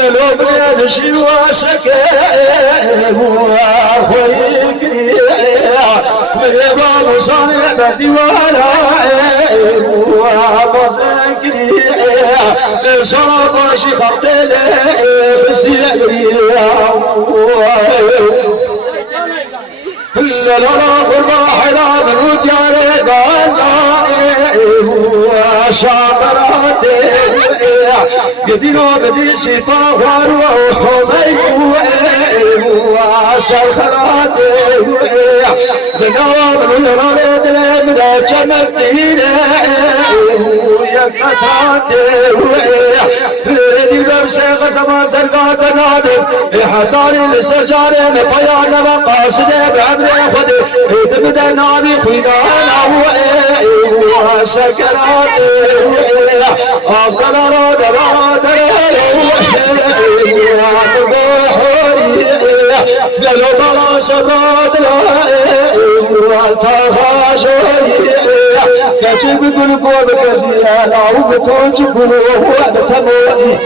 قالوا بني نشي واشكي خويكني من باب صانع بديوانا ومزاكني صار شي خرطيل بستيقري لا غربة حيران الرجال شامرات قديروا بدي سفاوار وحمي وسخرات بنوام الرد لمدى جمدين ويكتات ردي برسي غزمات درقات نادم حتاني لسجاري مبيان وقاصد بعمر خد تبدا نامي خيدانا وسكرات أفضل راد راد قالوا بلا سباد والتغاشي كتب قلبه بكزيانا وبتوجب وهو تموي